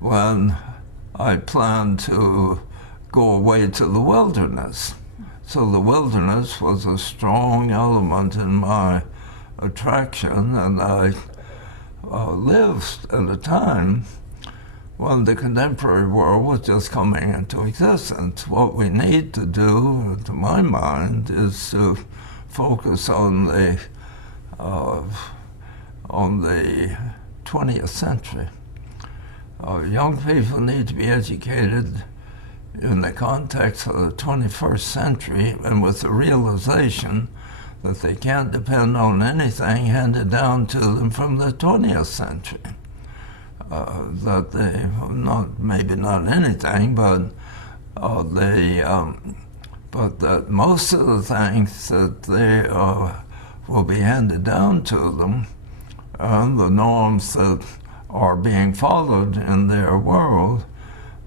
when I planned to go away to the wilderness. So the wilderness was a strong element in my attraction, and I lived at a time when the contemporary world was just coming into existence. What we need to do, to my mind, is to focus on the 20th century. Young people need to be educated in the context of the 21st century and with the realization that they can't depend on anything handed down to them from the 20th century. That they, maybe not anything, but that most of the things that they will be handed down to them, and the norms that are being followed in their world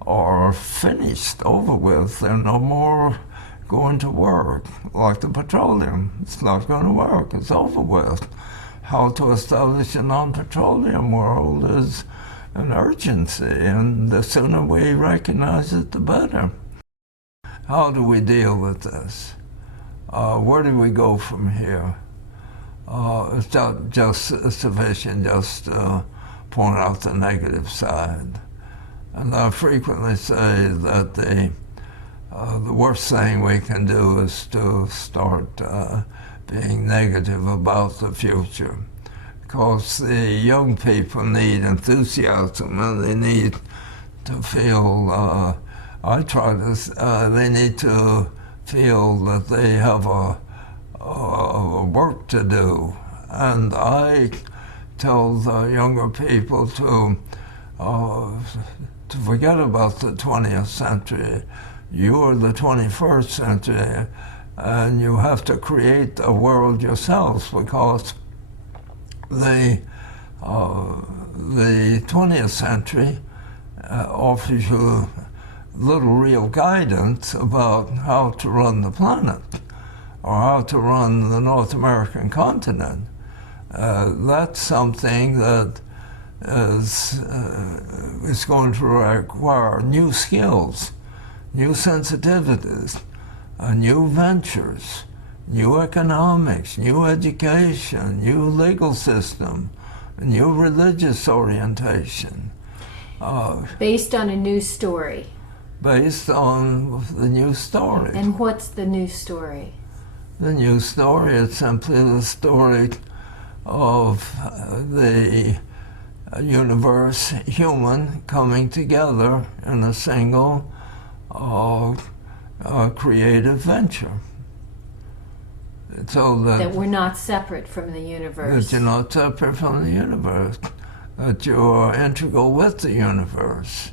are finished, over with. They're no more going to work. Like the petroleum, it's not going to work, it's over with. How to establish a non-petroleum world is an urgency, and the sooner we recognize it, the better. How do we deal with this? Where do we go from here? It's not just sufficient just to point out the negative side. And I frequently say that the worst thing we can do is to start being negative about the future. Because the young people need enthusiasm, and they need to feel, they need to feel that they have a work to do. And I tell the younger people to forget about the 20th century. You're the 21st century, and you have to create a world yourselves, because the 20th century offers you little real guidance about how to run the planet or how to run the North American continent. That's something that is going to require new skills, new sensitivities, new ventures, new economics, new education, new legal system, new religious orientation. Based on a new story. Based on the new story. And what's the new story? The new story is simply the story of the universe, human, coming together in a single creative venture. So that we're not separate from the universe. That you're not separate from the universe. That you're integral with the universe.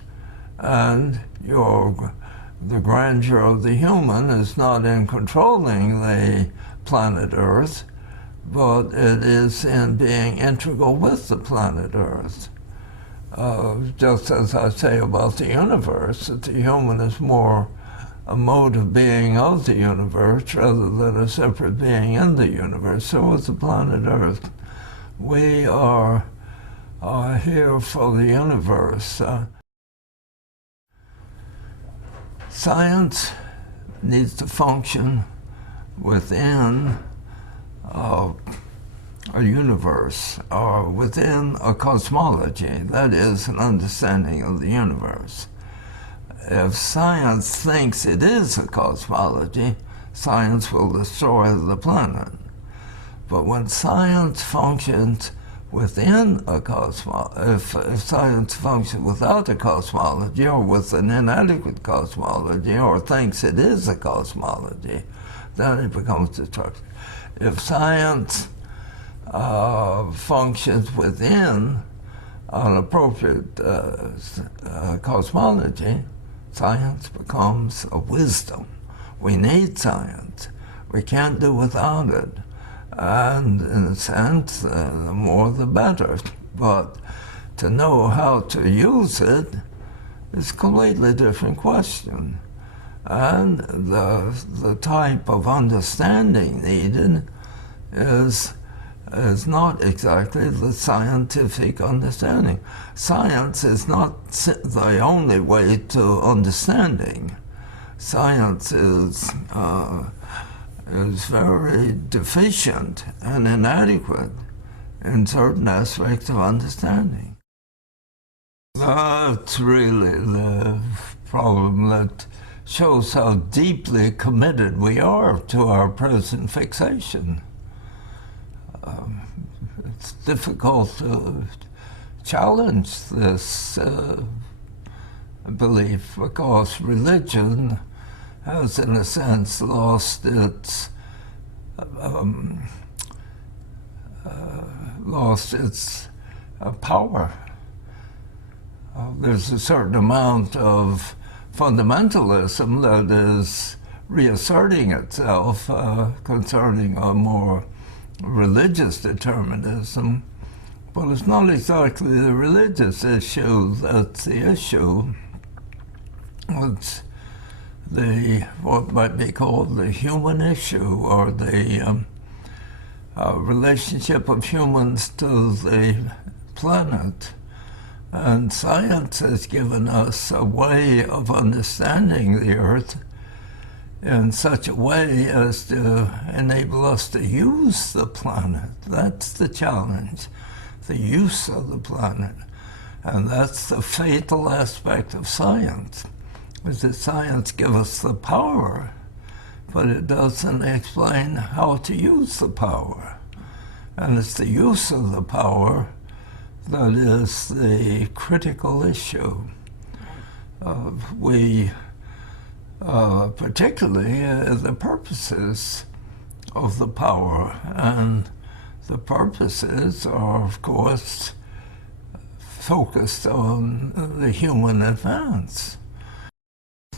And the grandeur of the human is not in controlling the planet Earth, but it is in being integral with the planet Earth. Just as I say about the universe, that the human is more a mode of being of the universe rather than a separate being in the universe. So is the planet Earth. We are here for the universe. Science needs to function within a universe, or within a cosmology, that is, an understanding of the universe. If science thinks it is a cosmology, science will destroy the planet. But when science functions within a if science functions without a cosmology, or with an inadequate cosmology, or thinks it is a cosmology, then it becomes destructive. If science functions within an appropriate cosmology, science becomes a wisdom. We need science. We can't do without it. And in a sense, the more the better. But to know how to use it is a completely different question. And the type of understanding needed is is not exactly the scientific understanding. Science is not the only way to understanding. Science is very deficient and inadequate in certain aspects of understanding. That's really the problem that shows how deeply committed we are to our present fixation. It's difficult to challenge this belief because religion has, in a sense, lost its power. There's a certain amount of fundamentalism that is reasserting itself concerning a more religious determinism, but it's not exactly the religious issue that's the issue. It's what might be called the human issue, or the relationship of humans to the planet. And science has given us a way of understanding the Earth in such a way as to enable us to use the planet. That's the challenge, the use of the planet. And that's the fatal aspect of science, is that science gives us the power, but it doesn't explain how to use the power. And it's the use of the power that is the critical issue. Particularly the purposes of the power. And the purposes are, of course, focused on the human advance.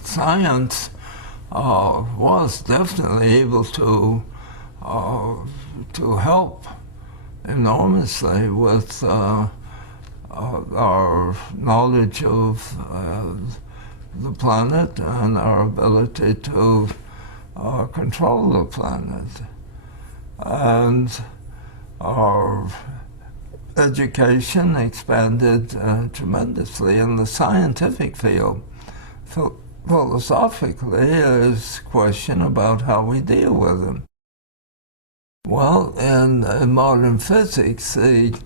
Science was definitely able to help enormously with our knowledge of the planet and our ability to control the planet. And our education expanded tremendously in the scientific field. Philosophically, is a question about how we deal with them. Well, in modern physics, the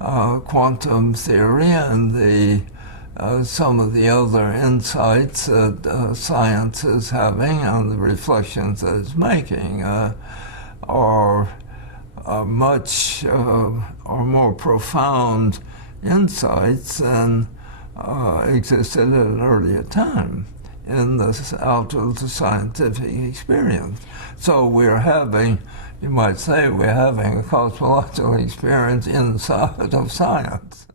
quantum theory and some of the other insights that science is having and the reflections that it's making are much more profound insights than existed at an earlier time out of the scientific experience. So we're having, you might say, we're having a cosmological experience inside of science.